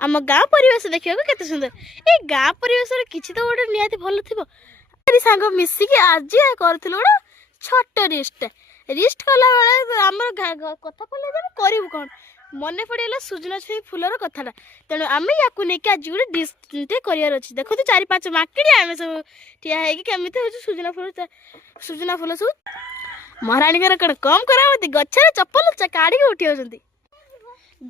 आम गाँ परिवेश देखा केते सुंदर ए गाँ परिवेश किसी तो गोटे निहाती भल थी सांग मिसिकी आज करूँ गोटे छोट रिस्ट रिस्ट कला बेले आम कथा पड़े करूँ कौन मन पड़ेगा सुजना छुई फुलर कथाटा तेणु आम या आज गोटे डिशटे करार अच्छे देखो तो 4-5 माकड़ी आम सब ठिया होमी हो सुजना फुल सब महाराणी कौन कम कर गचर चप्पल काढ़ी उठी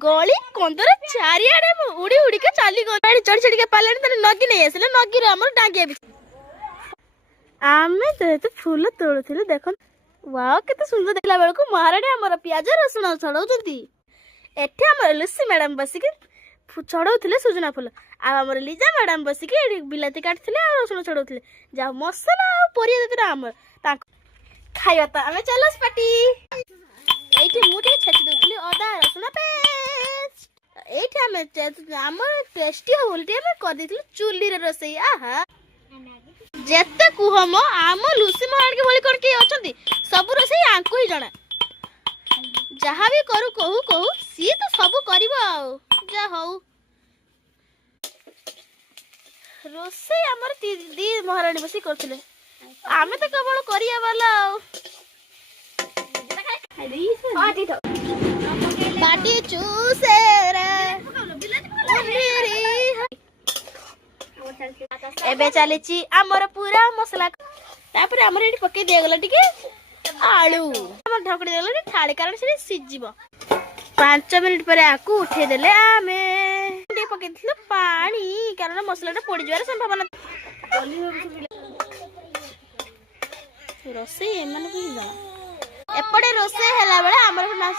गली कंदर चारिड़े उड़ी उड़ी के चली गई चढ़ी चढ़ी पारे नगी नहीं आसे नगी आम डांगिया भी आम तो फूल तोड़ू देख वाह केते सुंदर देखला बेलू महाराणी आमर पियाज रसुण छड़ाऊँ एठे आमर लुसी मैडम बसिक छड़ाऊे सुजना फुल आमर लिजा मैडम बसिक बिलाती काटते रसुण छड़ाऊे जहाँ मसला परिया देते आमर खाଇବା ତ ଆମେ ଚାଲସ ପାଟି ଏଇଠି ମୁଁ ଟିକେ ଛେଚି ଦଉଥିଲି ଅଦା ରସୁଣ ପେଷ୍ଟ ଏଇଠି ଆମେ ଆମର ଟେଷ୍ଟି ହବ ବୋଲି ଆମେ କରିଦେଇଥିଲୁ ଚୁଲିରେ ରୋଷେଇ ଆହା ଯେତେ କୁହ ମ ଆମ ଲୁସି ମହାରାଣୀ ଭଳି କଣ କିଏ ଅଛନ୍ତି ସବୁ ରୋଷେଇ ଆଙ୍କୁ ହିଁ ଜଣା ଯାହା ବି କରୁ କହୁ କହୁ ସିଏ ତ ସବୁ କରିବ ଆଉ ଯା ହଉ ରୋଷେଇ ଆମର ଦି ମହାରାଣୀ ବସି କରୁଥିଲେ आमे तो केवल करिया वाला बाटी चूसे रे एबे चलीची हमर पूरा मसला तापर हमर एठी पके दिया गला टिके आलू हमर ढकड़ी देला थाली कारण से सिजिबो 5 मिनिट पर आकू उठे देले आमे टे पके दिलो पानी कारण मसलाटा पड़ी जवार संभावना रोसे एमन भी जा एपड़े रोसे हला बेले हमर नास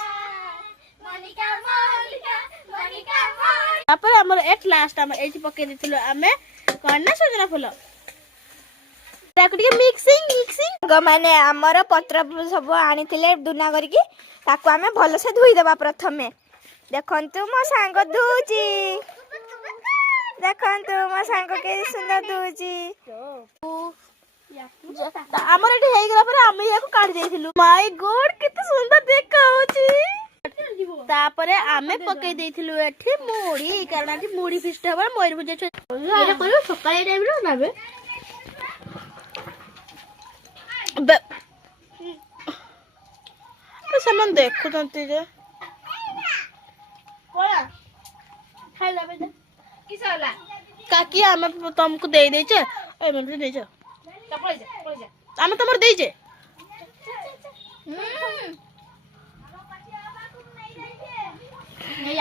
तापर हमर एट लास्ट हमर एठी पके दिथिलो आमे कोन सुजना फुल ताकटिके मिक्सिंग माने हमर पत्र सब आनिथिले दुना करके ताको आमे भलो से धुई देबा प्रथमे देखंतु मो सांग धुची देखंतु मो सांग के सुंदर धुची आमर एठी हेई गला पर आमे याको काट देथिलु माय गॉड किते सुंदर देखा होची तापरे आमे पके देथिलु एठी मुड़ी कारण एठी मुड़ी फिस्ट हबा मयूर भुजा छ एटा करियो सकाळे टाइम रो नाबे तो समान देखु तंती जे कोला खाइला बेटा किस होला काकी आमे तुमको दे दे छे ए मन दे छ आमे तमर दे जे नहीं